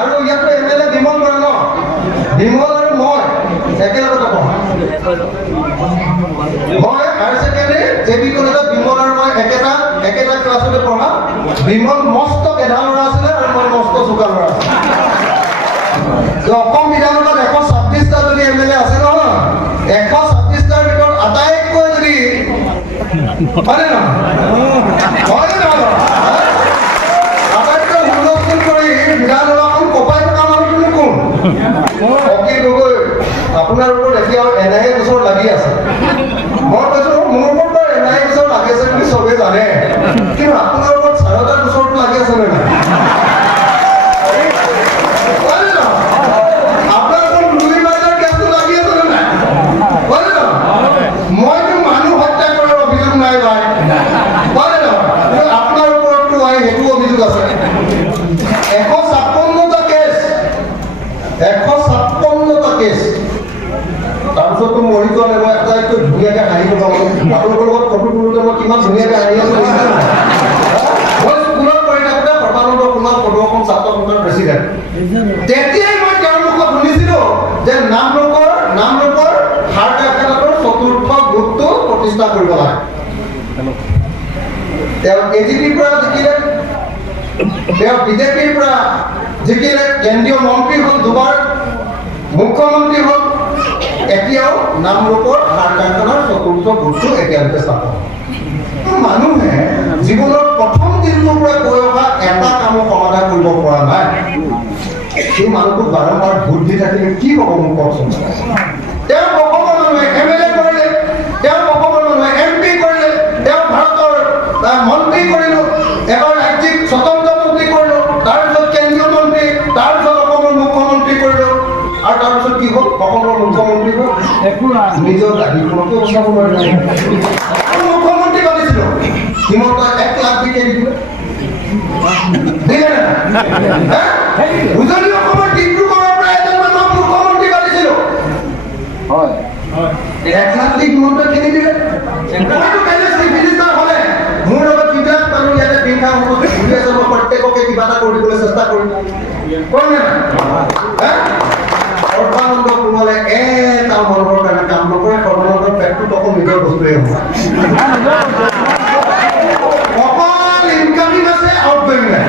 আৰু ইয়াতে এমএলএ বিমল বৰা ন বিমল আৰু মই একেলগতে পঢ়া মই হায়াৰ ছেকেণ্ডাৰী জেবি কলেজত বিমল আৰু মই একেটা ক্লাছতে পঢ়া বিমল মস্ত কেধা ল'ৰা আছিলে আৰু মই মস্ত চোকা ল'ৰা আছিলে অসম বিধানসভাত 126টা যদি এমএলএ আছে নহয় 126টাৰ ভিতৰত আটাইতকৈ যদি হয়নে নহয় আটাইতকৈ হুলস্থুল কৰি বিধানসভাখন কপাই থকা মানুহটোনো কোন অকি গগৈ আপোনাৰ ওপৰত এতিয়াও এনআইএ গোচৰ লাগি আছে মই কৈছোঁ মোৰ ওপৰত এনআইএ গোচৰ লাগি আছে বুলি চবেই জানে কিন্তু আপোনাৰ ওপৰত চাৰদাৰ গোচৰটো লাগি আছে নে নাই তাৰপিছততো মৰি যোৱা নাই মই আটাইতকৈ ধুনীয়াকৈ হাঁহি পাওঁ আপোনালোকৰ লগত ফটো তোলোতে মই কিমান ধুনীয়াকৈ হাঁহি আছোঁ মই স্কুলত পঢ়ি থাকোঁতে সৰ্বানন্দ সোণোৱাল প্ৰদৰ্শন ছাত্ৰ সন্থাৰ প্ৰেচিডেণ্ট তেতিয়াই মই তেওঁৰ মুখত শুনিছিলোঁ যে নামৰূপৰ সাৰ কাৰখানাটোৰ চতুৰ্থ গোটটো প্ৰতিষ্ঠা কৰিব লাগে তেওঁ এজিপিৰ পৰা জিকিলে তেওঁ বিজেপিৰ পৰা জিকিলে কেন্দ্ৰীয় মন্ত্ৰী হ'ল দুবাৰ মুখ্যমন্ত্ৰী হ'ল এতিয়াও নামৰূপৰ সাৰ কাৰখানাৰ চতুৰ্থ গোটটো এতিয়ালৈকে স্থাপন মানুহে জীৱনৰ প্ৰথম দিনটোৰ পৰা কৈ অহা এটা কামো সমাধান কৰিব পৰা নাই সেই মানুহটোক বাৰম্বাৰ ভোট দি থাকিলে কি হ'ব মোক কওকচোন তেওঁ অসমৰ মানুহে এমএলএ কৰিলে তেওঁ অসমৰ মানুহে এমপি কৰিলে তেওঁ ভাৰতৰ মন্ত্ৰী কৰিলো এবাৰ ৰাজ্যিক স্বতন্ত্ৰ মন্ত্ৰী কৰিলো তাৰপিছত কেন্দ্ৰীয় মন্ত্ৰী তাৰপিছত অসমৰ মুখ্যমন্ত্ৰী কৰিলো আৰু তাৰপিছত কি হ'ল অসমৰ মুখ্যমন্ত্ৰী হ'ল নিজৰ গাড়ীখনকে উঠাব নোৱাৰিলে মুখ্যমন্ত্ৰী পাতিছিলোঁ হিমন্ত 1 লাখ দি দিলে উজনি অসমৰ ডিব্ৰুগড়ৰ পৰা এজন মানুহক মুখ্যমন্ত্ৰী পাতিছিলোঁ 1 লাখ দি হিমন্ত কিনি দিলে হ'লে মোৰ লগত কিবা মানুহ ইয়াতে পিন্ধা প্ৰত্যেককে কিবা এটা কৰিবলৈ চেষ্টা কৰিম সৰ্বানন্দ সোণোৱালে এটা মনৰ কাৰণে কাম নকৰে সৰ্বানন্দৰ পেটটোত অকল নিজৰ বস্তুৱে হ'ব অকল ইনকামিং আছে আউটগয়িং নাই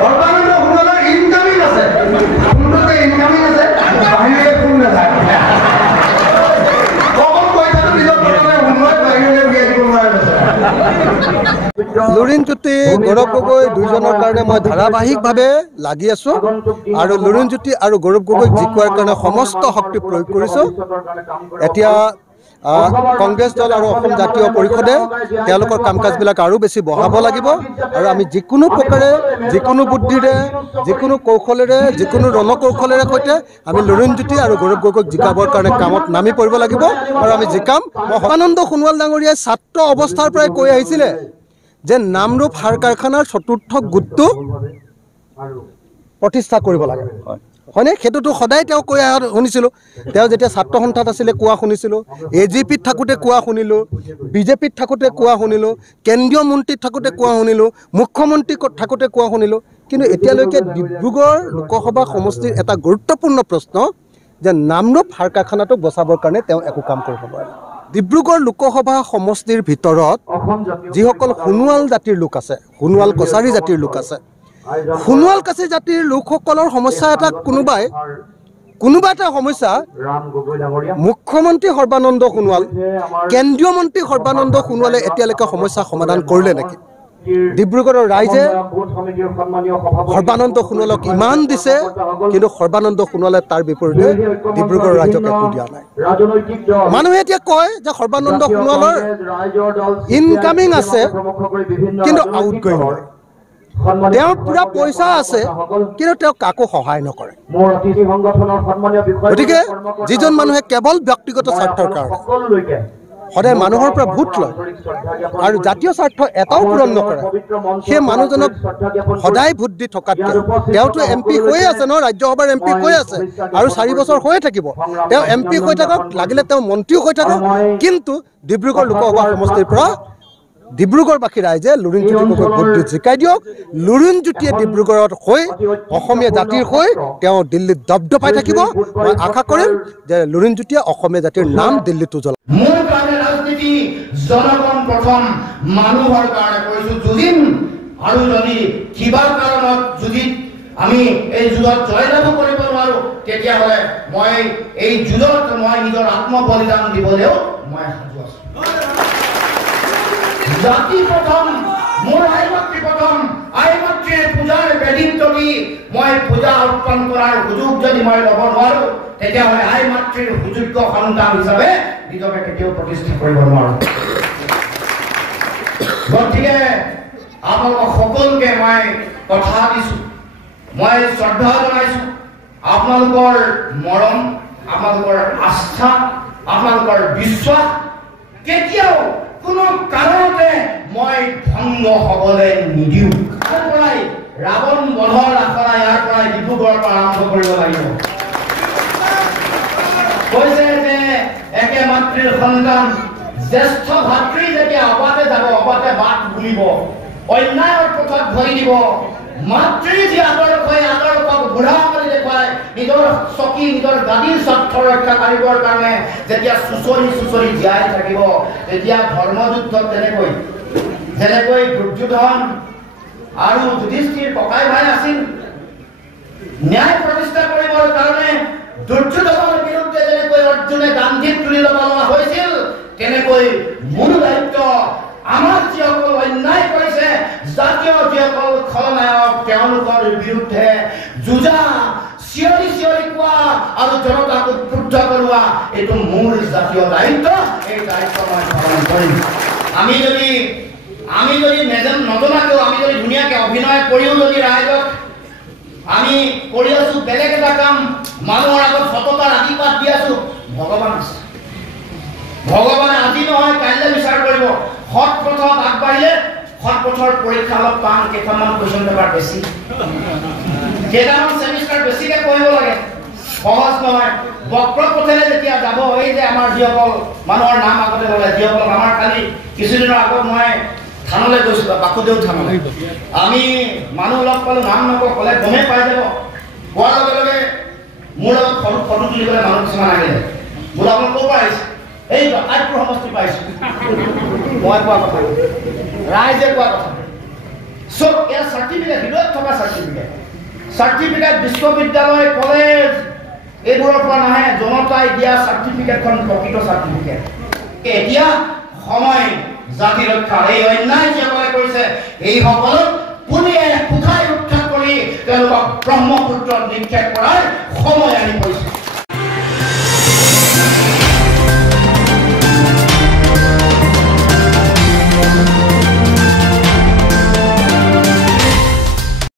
সৰ্বানন্দ সোণোৱালৰ ইনকামিং আছে কোনটোতে ইনকামিং আছে বাহিৰলৈ কোন নাযায় অকল পইচাটো নিজৰ ঘৰলৈ সোণোৱাই বাহিৰলৈ উলিয়াই দিব নোৱাৰে লুৰিণজ্যোতি গৌৰৱ গগৈ দুইজনৰ কাৰণে মই ধাৰাবাহিকভাৱে লাগি আছোঁ আৰু লুৰিণজ্যোতি আৰু গৌৰৱ গগৈক জিকোৱাৰ কাৰণে সমস্ত শক্তি প্ৰয়োগ কৰিছোঁ এতিয়া কংগ্ৰেছ দল আৰু অসম জাতীয় পৰিষদে তেওঁলোকৰ কাম কাজবিলাক আৰু বেছি বঢ়াব লাগিব আৰু আমি যিকোনো প্ৰকাৰে যিকোনো বুদ্ধিৰে যিকোনো কৌশলেৰে যিকোনো ৰণকৌশলেৰে সৈতে আমি লুৰিণজ্যোতি আৰু গৌৰৱ গগৈক জিকাবৰ কাৰণে কামত নামি পৰিব লাগিব আৰু আমি জিকাম সৰ্বানন্দ সোণোৱাল ডাঙৰীয়াই ছাত্ৰ অৱস্থাৰ পৰাই কৈ আহিছিলে যে নামৰূপ সাৰ কাৰখানাৰ চতুৰ্থ গোটটো প্ৰতিষ্ঠা কৰিব লাগে হয়নে সেইটোতো সদায় তেওঁ কৈ শুনিছিলোঁ তেওঁ যেতিয়া ছাত্ৰ সন্থাত আছিলে কোৱা শুনিছিলোঁ এজিপিত থাকোঁতে কোৱা শুনিলোঁ বিজেপিত থাকোঁতে কোৱা শুনিলোঁ কেন্দ্ৰীয় মন্ত্ৰীত থাকোঁতে কোৱা শুনিলোঁ মুখ্যমন্ত্ৰী থাকোঁতে কোৱা শুনিলোঁ কিন্তু এতিয়ালৈকে ডিব্ৰুগড় লোকসভা সমষ্টিৰ এটা গুৰুত্বপূৰ্ণ প্ৰশ্ন যে নামৰূপ সাৰ কাৰখানাটোক বচাবৰ কাৰণে তেওঁ একো কাম কৰিব নোৱাৰে ডিব্ৰুগড় লোকসভা সমষ্টিৰ ভিতৰত যিসকল সোণোৱাল জাতিৰ লোক আছে সোণোৱাল কছাৰী জাতিৰ লোক আছে সোণোৱাল কছাৰী জাতিৰ লোকসকলৰ সমস্যা এটা কোনোবা এটা সমস্যা মুখ্যমন্ত্ৰী সৰ্বানন্দ সোণোৱাল কেন্দ্ৰীয় মন্ত্ৰী সৰ্বানন্দ সোণোৱালে এতিয়ালৈকে সমস্যা সমাধান কৰিলে নেকি ডিব্ৰুগড়ৰ ৰাইজে সৰ্বানন্দ সোণোৱালক ইমান দিছে কিন্তু সৰ্বানন্দ সোণোৱালে তাৰ বিপৰীতে ডিব্ৰুগড়ৰ ৰাইজক একো দিয়া নাই মানুহে এতিয়া কয় যে সৰ্বানন্দ সোণোৱালৰ ইনকামিং আছে কিন্তু আউটগয়িং নাই তেওঁৰ পুৰা পইচা আছে কিন্তু তেওঁ কাকো সহায় নকৰে গতিকে যিজন মানুহে কেৱল ব্যক্তিগত স্বাৰ্থৰ কাৰণে সদায় মানুহৰ পৰা ভোট লয় আৰু জাতীয় স্বাৰ্থ এটাও পূৰণ নকৰে সেই মানুহজনক সদায় ভোট দি থকাতকৈ তেওঁতো এমপি হৈয়ে আছে ন ৰাজ্যসভাৰ এমপি হৈ আছে আৰু 4 বছৰ হৈয়ে থাকিব তেওঁ এমপি হৈ থাকক লাগিলে তেওঁ মন্ত্ৰীও হৈ থাকক কিন্তু ডিব্ৰুগড় লোকসভা সমষ্টিৰ পৰা ডিব্ৰুগড়বাসী ৰাইজে লুৰিণজ্যোতি গগৈক ভোট দি জিকাই দিয়ক। লুৰিণজ্যোতিয়ে ডিব্ৰুগড়ত হৈ অসমীয়া জাতিৰ হৈ তেওঁ দিল্লীত দপদপাই থাকিব। মই আশা কৰিম যে লুৰিণজ্যোতিয়ে অসমীয়া জাতিৰ নাম দিল্লীতো জ্বলাব। মোৰ কাৰণে ৰাজনীতি জনগণ প্ৰথম, মানুহৰ কাৰণে কৰিছো যুঁজিম। আৰু যদি কিবা কাৰণত যদি আমি এই যুঁজত জয়লাভ কৰিব নোৱাৰো তেতিয়াহ'লে মই এই যুঁজত মই নিজৰ আত্মবলিদান দিবলৈও মই সাজু আছো। জাতি প্ৰথম, মোৰ আই মাতৃ প্ৰথম। আই মাতৃৰ পূজাৰ বেদিত তলি মই পূজা অৰ্পণ কৰাৰ সুযোগ যদি মই ল'ব নোৱাৰো তেতিয়াহ'লে আই মাতৃৰ সুযোগ্য সন্তান হিচাপে নিজকে কেতিয়াও প্ৰতিষ্ঠা কৰিব নোৱাৰো। গতিকে আপোনালোক সকলোকে মই কথা দিছো, মই শ্ৰদ্ধা জনাইছো। আপোনালোকৰ মৰম, আপোনালোকৰ আস্থা, আপোনালোকৰ বিশ্বাস কেতিয়াও কোনো কাৰণতে মই ভংগ হ'বলৈ নিদিওঁ। তাৰ পৰাই ৰাৱণ বধৰ আখৰা ইয়াৰ পৰাই ডিব্ৰুগড়ৰ পৰা আৰম্ভ কৰিব লাগিব। কৈছে যে একে মাতৃৰ সন্তান, জ্যেষ্ঠ ভাতৃ যেতিয়া অবাতে যাব, অবাতে বাট বুলিব, অন্যায়ৰ পথত ভৰি দিব, মাতৃ যি আদৰ্শই আদৰ্শক বুঢ়া কৰি দেখুৱাই নিজৰ চকী নিজৰ গাদীৰ স্বাৰ্থ ৰক্ষা কৰিবৰ কাৰণে যেতিয়া চুচৰি চুচৰি জীয়াই থাকিব, তেতিয়া ধৰ্মযুদ্ধত যেনেকৈ দুৰ্যোধন আৰু যুধিষ্ঠিৰ ককাই ভাই আছিল, ন্যায় প্ৰতিষ্ঠা কৰিবৰ কাৰণে দুৰ্যোধনৰ বিৰুদ্ধে যেনেকৈ অৰ্জুনে গান্ধীক তুলি ল'ব লগা হৈছিল, তেনেকৈ মূল দায়িত্ব আমাৰ যিসকল অন্যায় কৰিছে, জাতীয় যিসকল খলনায়ক, তেওঁলোকৰ বিৰুদ্ধে যুঁজা, চিঞৰি চিঞৰি কোৱা আৰু জনতাক উদ্বুদ্ধ কৰোৱা, এইটো মোৰ জাতীয় দায়িত্ব। এই দায়িত্ব মই পালন কৰিম। আমি যদি নজনাকেও, আমি যদি ধুনীয়াকে অভিনয় কৰিও যদি ৰাইজক আমি কৰি আছো বেলেগ এটা কাম, মানুহৰ আগত সততাৰ আশীৰ্বাদ দি আছো, ভগৱান আছে। ভগৱানে আজি নহয় কাইলৈ বিচাৰ কৰিব। সৎ পথত আগবাঢ়িলে সৎ পথৰ পৰীক্ষা অলপ টান, কেইটামান কুৱেশ্যন পেপাৰ বেছি, কেইটামান ছেমিষ্টাৰ বেছিকে পঢ়িব লাগে, সহজ নহয়। বক্ৰ পথেৰে যেতিয়া যাব, এই যে আমাৰ যিসকল মানুহৰ নাম আগতে ল'লে, যিসকল আমাৰ কালি কিছুদিনৰ আগত মই থানলৈ গৈছিলো, বাসুদেৱ থানলৈ, আমি মানুহ লগ পালো, নাম নকওঁ, ক'লে গমেই পাই যাব। কোৱাৰ লগে লগে মোৰ লগত ফটো তুলিবলৈ মানুহ কিছুমান আহিলে, বোলে আপোনালোক ক'ৰ পৰা আহিছে? এই ডকাইতপুৰ সমষ্টি পাইছো। মই কোৱা কথা, ৰাইজে কোৱা কথা, চব ইয়াৰ চাৰ্টিফিকেট, হৃদয়ত থকা চাৰ্টিফিকেট বিশ্ববিদ্যালয়, কলেজ এইবোৰৰ পৰা নাহে, জনতাই দিয়া চাৰ্টিফিকেটখন প্ৰকৃত চাৰ্টিফিকেট। এতিয়া সময় জাতি ৰক্ষাৰ, এই অন্যায় যিসকলে কৰিছে এইসকলক পুনিয়ে কোঠাই উৎখাত কৰি তেওঁলোকক ব্ৰহ্মপুত্ৰত নিক্ষেপ কৰাৰ সময় আহি পৰিছে।